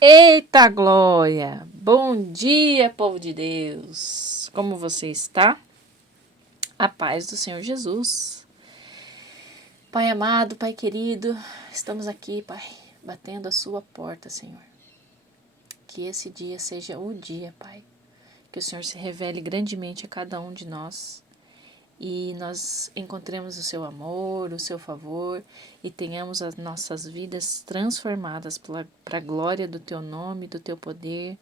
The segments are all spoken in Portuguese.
Eita glória! Bom dia, povo de Deus! Como você está? A paz do Senhor Jesus. Pai amado, Pai querido, estamos aqui, Pai, batendo a sua porta, Senhor. Que esse dia seja o dia, Pai. Que o Senhor se revele grandemente a cada um de nós e nós encontremos o seu amor, o seu favor e tenhamos as nossas vidas transformadas para a glória do teu nome, do teu poder,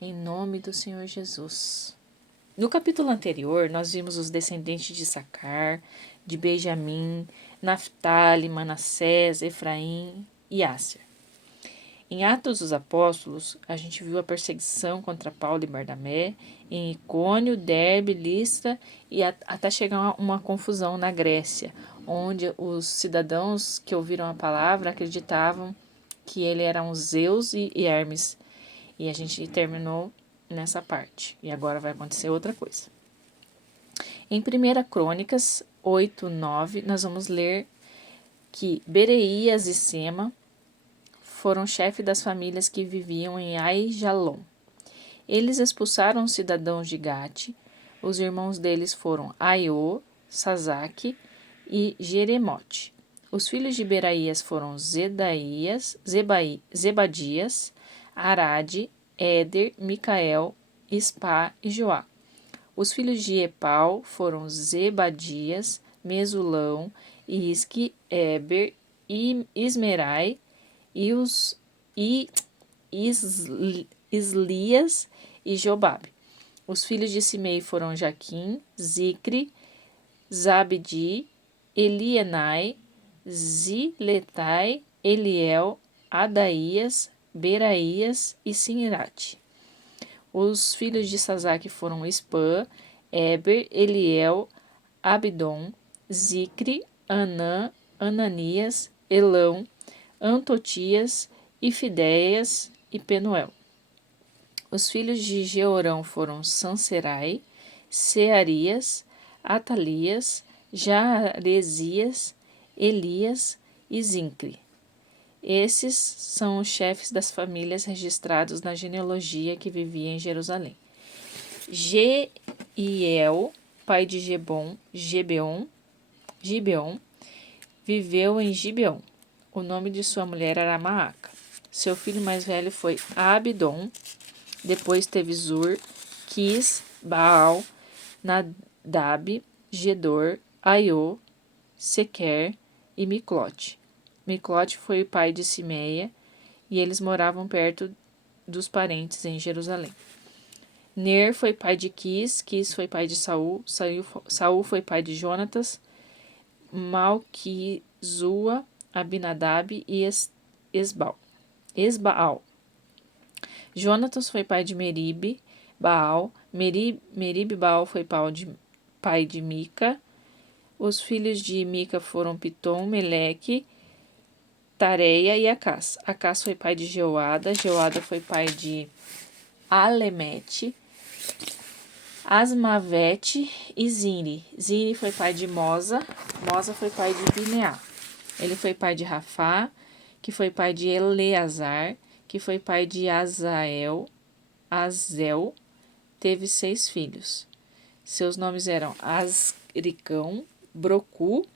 em nome do Senhor Jesus. No capítulo anterior, nós vimos os descendentes de Sacar, de Benjamim, Naftali, Manassés, Efraim e Asser. Em Atos dos Apóstolos, a gente viu a perseguição contra Paulo e Barnabé em Icônio, Derbe, Listra e até chegar uma confusão na Grécia, onde os cidadãos que ouviram a palavra acreditavam que ele era um Zeus e Hermes. E a gente terminou nessa parte. E agora vai acontecer outra coisa. Em 1 Crônicas 8:9, nós vamos ler que Bereías e Sema foram chefes das famílias que viviam em Aijalon. Eles expulsaram os cidadãos de Gate. Os irmãos deles foram Aiô, Sazaque e Jeremote. Os filhos de Beraías foram Zebadias, Arade, Éder, Micael, Ispá e Joá. Os filhos de Epal foram Zebadias, Mesulão, Isque, Eber, Ismerai e os Islias e Jobabe. Os filhos de Simei foram Jaquim, Zicre, Zabdi, Elienai, Ziletai, Eliel, Adaías, Beraías e Sinirate. Os filhos de Sazaque foram Espã, Eber, Eliel, Abdon, Zicre, Anã, Ananias, Elão, Antotias, Ifidéias e Penuel. Os filhos de Jeorão foram Sanserai, Searias, Atalias, Jaresias, Elias e Zincre. Esses são os chefes das famílias registrados na genealogia que vivia em Jerusalém. Jeiel, pai de Gibeon, viveu em Gibeon. O nome de sua mulher era Maaca. Seu filho mais velho foi Abdon. Depois teve Zur, Quis, Baal, Nadab, Gedor, Aiô, Sequer e Miclote. Miclote foi o pai de Simeia e eles moravam perto dos parentes em Jerusalém. Ner foi pai de Quis foi pai de Saul, Saul foi pai de Jonatas, Malquizua, Abinadab e Esbaal. Jonatas foi pai de Merib, Baal, Merib Baal foi pai de Mica. Os filhos de Mica foram Pitom, Meleque, Tareia e Acás. Acás foi pai de Jeoada, Jeoada foi pai de Alemete, Asmavete e Zine. Zine foi pai de Mosa, Mosa foi pai de Bineá. Ele foi pai de Rafá, que foi pai de Eleazar, que foi pai de Azel, teve 6 filhos. Seus nomes eram Asricão, Brocu,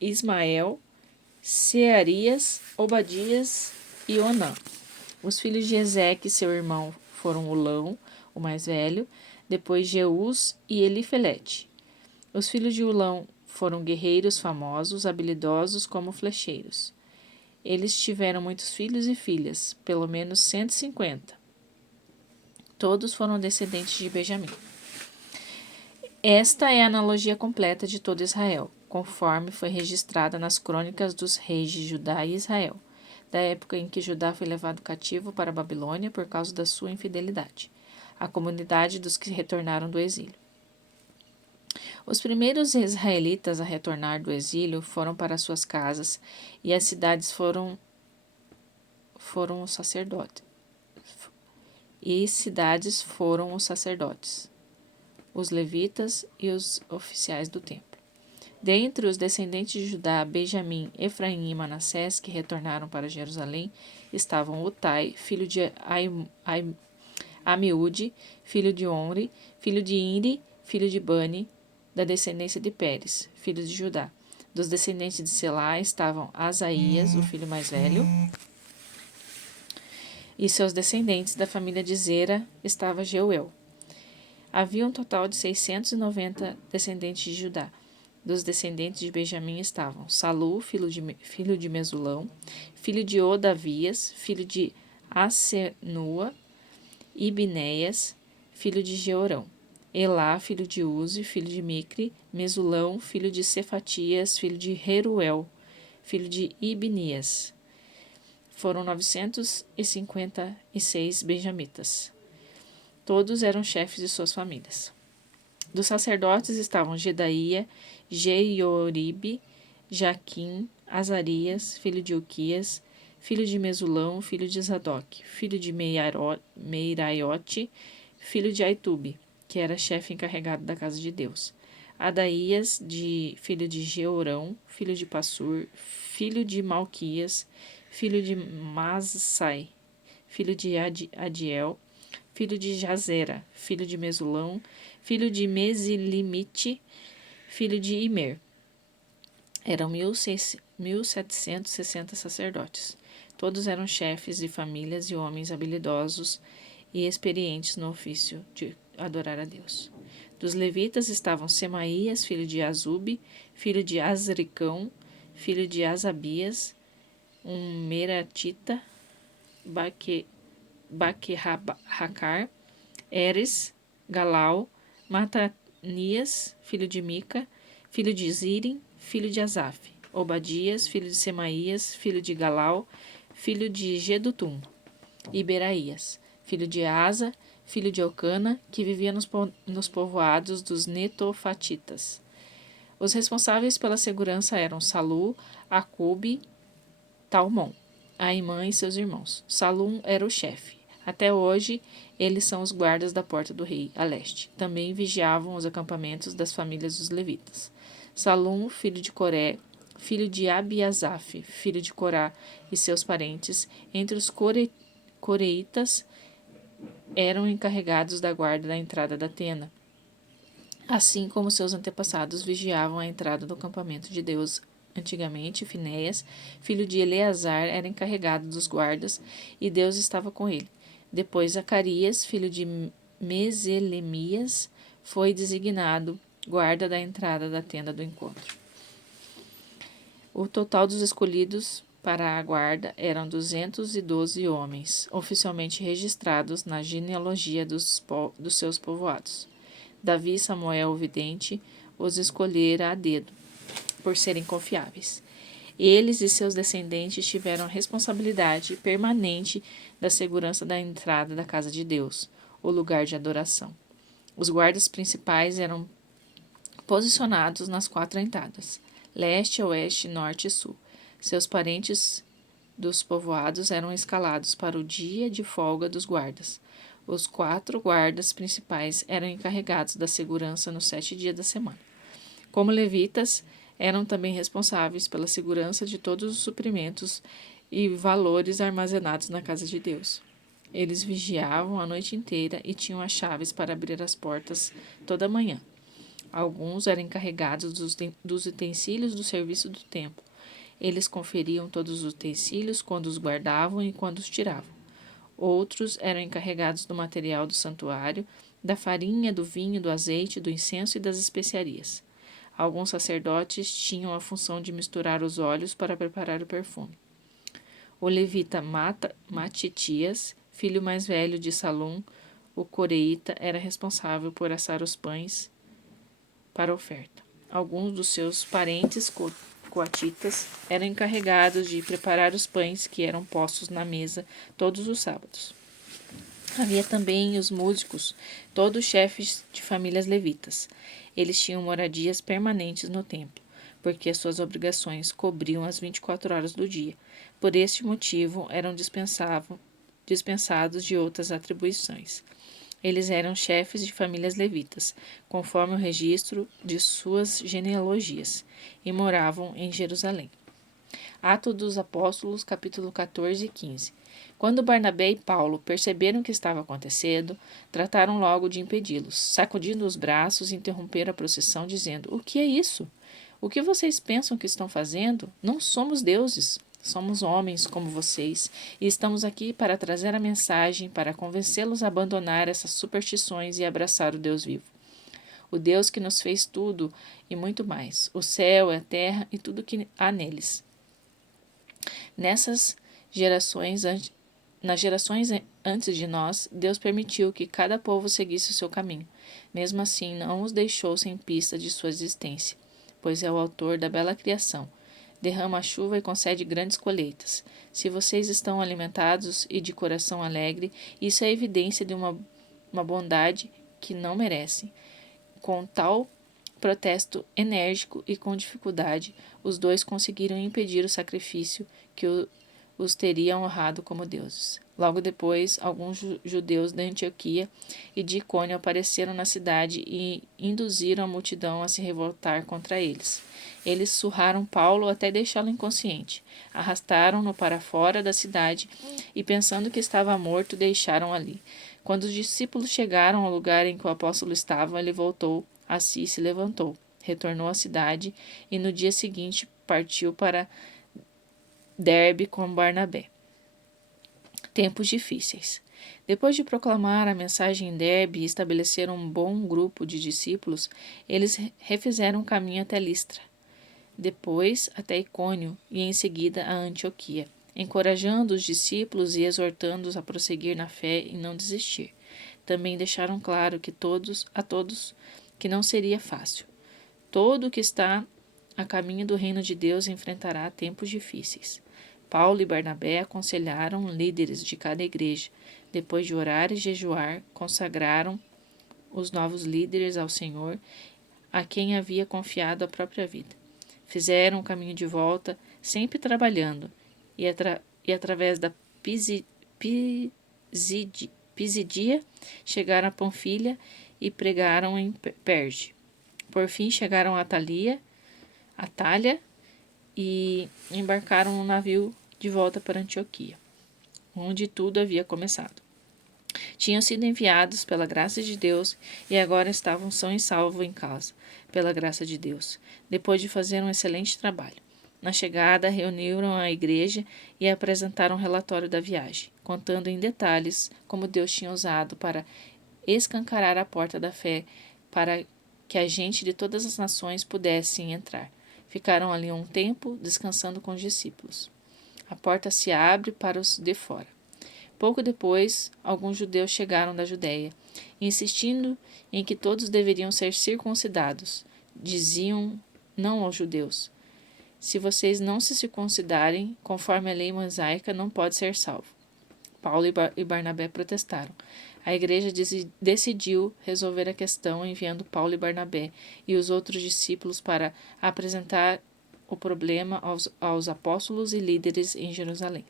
Ismael, Searias, Obadias e Onã. Os filhos de Ezeque, seu irmão, foram Ulão, o mais velho, depois Jeús e Elifelete. Os filhos de Ulão foram guerreiros famosos, habilidosos como flecheiros. Eles tiveram muitos filhos e filhas, pelo menos 150. Todos foram descendentes de Benjamim. Esta é a analogia completa de todo Israel, conforme foi registrada nas crônicas dos reis de Judá e Israel, da época em que Judá foi levado cativo para a Babilônia por causa da sua infidelidade, a comunidade dos que retornaram do exílio. Os primeiros israelitas a retornar do exílio foram para suas casas e as cidades foram os sacerdotes. Os levitas e os oficiais do templo. Dentre os descendentes de Judá, Benjamim, Efraim e Manassés, que retornaram para Jerusalém, estavam Utai, filho de Amiúde, filho de Omri, filho de Iri, filho de Bani, da descendência de Pérez, filho de Judá. Dos descendentes de Selá estavam Asaías, o filho mais velho, e seus descendentes da família de Zera estava Jeuel. Havia um total de 690 descendentes de Judá. Dos descendentes de Benjamim estavam Salu, filho de Mesulão, filho de Odavias, filho de Asenua, Ibinéias, filho de Georão, Elá, filho de Uzi, filho de Micre, Mesulão, filho de Cefatias, filho de Reruel, filho de Ibnias. Foram 956 benjamitas. Todos eram chefes de suas famílias. Dos sacerdotes estavam Jedaía, Jeioribe, Jaquim, Azarias, filho de Uquias, filho de Mesulão, filho de Zadok, filho de Meiraiote, filho de Aitube, que era chefe encarregado da casa de Deus. Adaías, filho de Georão, filho de Passur, filho de Malquias, filho de Massai, filho de Adiel, filho de Jazera, filho de Mesulão, filho de Mesilimite, filho de Imer. Eram 1.760 sacerdotes. Todos eram chefes de famílias e homens habilidosos e experientes no ofício de adorar a Deus. Dos levitas estavam Semaías, filho de Azube, filho de Azricão, filho de Asabias, um meratita, Baquerracar, Eres, Galau, Matanias, filho de Mica, filho de Zirim, filho de Asaf, Obadias, filho de Semaías, filho de Galau, filho de Gedutum, e Beraías, filho de Asa, filho de Elcana, que vivia nos povoados dos Netofatitas. Os responsáveis pela segurança eram Salu, Acube, Talmon, Aimã e seus irmãos. Salum era o chefe. Até hoje, eles são os guardas da porta do rei, a leste. Também vigiavam os acampamentos das famílias dos levitas. Salum, filho de Coré, filho de Abiasaf, filho de Corá e seus parentes, entre os coreitas, eram encarregados da guarda da entrada da tenda, assim como seus antepassados vigiavam a entrada do acampamento de Deus. Antigamente, Finéias, filho de Eleazar, era encarregado dos guardas, e Deus estava com ele. Depois, Zacarias, filho de Meselemias, foi designado guarda da entrada da tenda do encontro. O total dos escolhidos para a guarda eram 212 homens, oficialmente registrados na genealogia dos seus povoados. Davi e Samuel, o vidente, os escolhera a dedo, por serem confiáveis. Eles e seus descendentes tiveram a responsabilidade permanente da segurança da entrada da casa de Deus, o lugar de adoração. Os guardas principais eram posicionados nas 4 entradas, leste, oeste, norte e sul. Seus parentes dos povoados eram escalados para o dia de folga dos guardas. Os 4 guardas principais eram encarregados da segurança nos 7 dias da semana. Como levitas, eram também responsáveis pela segurança de todos os suprimentos e valores armazenados na casa de Deus. Eles vigiavam a noite inteira e tinham as chaves para abrir as portas toda manhã. Alguns eram encarregados dos utensílios do serviço do templo. Eles conferiam todos os utensílios quando os guardavam e quando os tiravam. Outros eram encarregados do material do santuário, da farinha, do vinho, do azeite, do incenso e das especiarias. Alguns sacerdotes tinham a função de misturar os óleos para preparar o perfume. O levita Matitias, filho mais velho de Salum, o coreíta, era responsável por assar os pães para a oferta. Alguns dos seus parentes coatitas eram encarregados de preparar os pães que eram postos na mesa todos os sábados. Havia também os músicos, todos chefes de famílias levitas. Eles tinham moradias permanentes no templo, porque as suas obrigações cobriam as 24 horas do dia. Por este motivo, eram dispensados de outras atribuições. Eles eram chefes de famílias levitas, conforme o registro de suas genealogias, e moravam em Jerusalém. Atos dos Apóstolos, capítulo 14 e 15. Quando Barnabé e Paulo perceberam o que estava acontecendo, trataram logo de impedi-los. Sacudindo os braços, interromperam a procissão, dizendo: O que é isso? O que vocês pensam que estão fazendo? Não somos deuses. Somos homens como vocês e estamos aqui para trazer a mensagem para convencê-los a abandonar essas superstições e abraçar o Deus vivo. O Deus que nos fez tudo e muito mais, o céu, a terra e tudo que há neles. Nas gerações antes de nós, Deus permitiu que cada povo seguisse o seu caminho. Mesmo assim, não os deixou sem pista de sua existência, pois é o autor da bela criação. Derrama a chuva e concede grandes colheitas. Se vocês estão alimentados e de coração alegre, isso é evidência de uma bondade que não merecem. Com tal protesto enérgico e com dificuldade, os dois conseguiram impedir o sacrifício que os teria honrado como deuses. Logo depois, alguns judeus da Antioquia e de Icônio apareceram na cidade e induziram a multidão a se revoltar contra eles. Eles surraram Paulo até deixá-lo inconsciente, arrastaram-no para fora da cidade e, pensando que estava morto, deixaram ali. Quando os discípulos chegaram ao lugar em que o apóstolo estava, ele voltou a si e se levantou, retornou à cidade e no dia seguinte partiu para Derbe com Barnabé. Tempos difíceis. Depois de proclamar a mensagem em Derbe e estabelecer um bom grupo de discípulos, eles refizeram o caminho até Listra, depois até Icônio e em seguida a Antioquia, encorajando os discípulos e exortando-os a prosseguir na fé e não desistir. Também deixaram claro a todos que não seria fácil. Todo o que está a caminho do reino de Deus enfrentará tempos difíceis. Paulo e Barnabé aconselharam líderes de cada igreja. Depois de orar e jejuar, consagraram os novos líderes ao Senhor, a quem havia confiado a própria vida. Fizeram o caminho de volta, sempre trabalhando, e através da Pisidia chegaram a Panfilha e pregaram em Perge. Por fim chegaram a Atália e embarcaram no navio de volta para Antioquia, onde tudo havia começado. Tinham sido enviados pela graça de Deus e agora estavam são e salvo em casa, pela graça de Deus, depois de fazer um excelente trabalho. Na chegada, reuniram a igreja e apresentaram um relatório da viagem, contando em detalhes como Deus tinha usado para escancarar a porta da fé para que a gente de todas as nações pudessem entrar. Ficaram ali um tempo, descansando com os discípulos. A porta se abre para os de fora. Pouco depois, alguns judeus chegaram da Judéia, insistindo em que todos deveriam ser circuncidados. Diziam não aos judeus: se vocês não se circuncidarem, conforme a lei mosaica, não pode ser salvo. Paulo e Barnabé protestaram. A igreja decidiu resolver a questão enviando Paulo e Barnabé e os outros discípulos para apresentar o problema aos apóstolos e líderes em Jerusalém.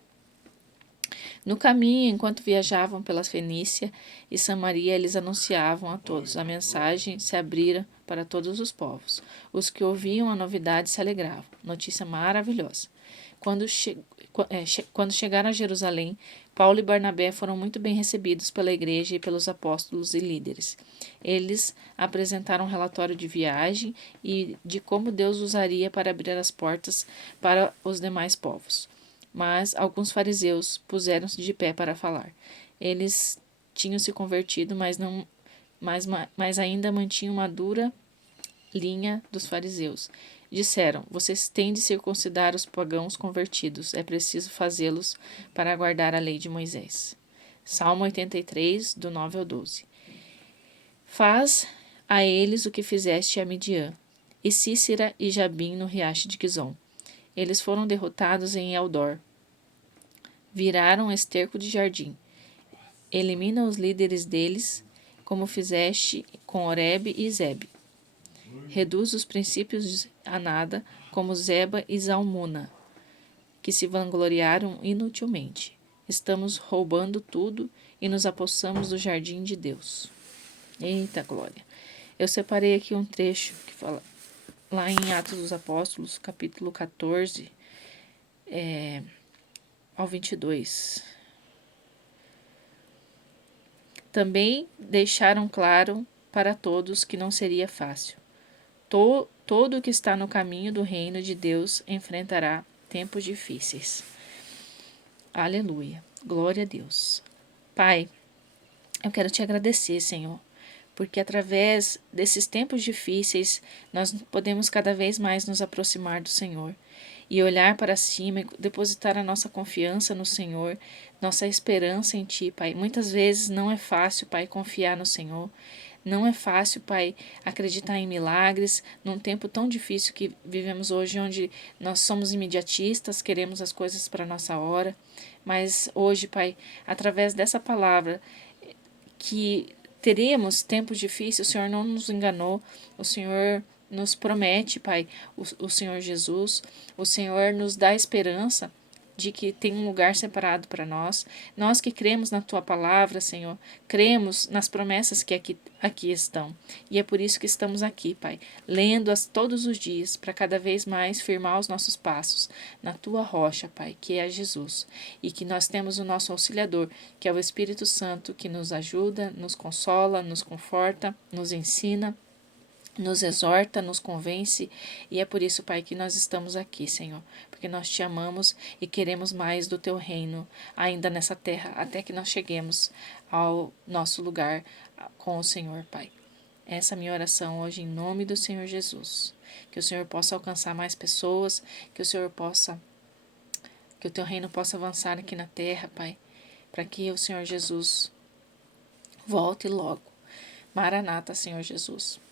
No caminho, enquanto viajavam pela Fenícia e Samaria, eles anunciavam a todos. A mensagem se abrira para todos os povos. Os que ouviam a novidade se alegravam. Notícia maravilhosa. Quando chegaram a Jerusalém, Paulo e Barnabé foram muito bem recebidos pela igreja e pelos apóstolos e líderes. Eles apresentaram um relatório de viagem e de como Deus usaria para abrir as portas para os demais povos. Mas alguns fariseus puseram-se de pé para falar. Eles tinham se convertido, mas ainda mantinham uma dura linha dos fariseus. Disseram: vocês têm de circuncidar os pagãos convertidos. É preciso fazê-los para aguardar a lei de Moisés. Salmo 83, do 9 ao 12. Faz a eles o que fizeste a Midian, e Sísera e Jabim no riacho de Quizon. Eles foram derrotados em Eldor. Viraram esterco de jardim. Elimina os líderes deles, como fizeste com Oreb e Zebe. Reduz os princípios a nada, como Zeba e Zalmuna, que se vangloriaram inutilmente. estamos roubando tudo e nos apossamos do jardim de Deus. Eita glória! Eu separei aqui um trecho que fala lá em Atos dos Apóstolos, capítulo 14, ao 22. Também deixaram claro para todos que não seria fácil. Todo que está no caminho do reino de Deus enfrentará tempos difíceis. Aleluia. Glória a Deus. Pai, eu quero te agradecer, Senhor, porque através desses tempos difíceis nós podemos cada vez mais nos aproximar do Senhor e olhar para cima e depositar a nossa confiança no Senhor, nossa esperança em Ti, Pai. Muitas vezes não é fácil, Pai, confiar no Senhor. Não é fácil, Pai, acreditar em milagres num tempo tão difícil que vivemos hoje, onde nós somos imediatistas, queremos as coisas para a nossa hora. Mas hoje, Pai, através dessa palavra, que teremos tempos difíceis, o Senhor não nos enganou, o Senhor nos promete, Pai, o Senhor Jesus, o Senhor nos dá esperança de que tem um lugar separado para nós. Nós que cremos na Tua palavra, Senhor, cremos nas promessas que aqui estão. E é por isso que estamos aqui, Pai, lendo-as todos os dias, para cada vez mais firmar os nossos passos na Tua rocha, Pai, que é Jesus. E que nós temos o nosso auxiliador, que é o Espírito Santo, que nos ajuda, nos consola, nos conforta, nos ensina, nos exorta, nos convence, e é por isso, Pai, que nós estamos aqui, Senhor, porque nós te amamos e queremos mais do teu reino ainda nessa terra, até que nós cheguemos ao nosso lugar com o Senhor, Pai. Essa é a minha oração hoje em nome do Senhor Jesus, que o Senhor possa alcançar mais pessoas, que o teu reino possa avançar aqui na terra, Pai, para que o Senhor Jesus volte logo. Maranata, Senhor Jesus.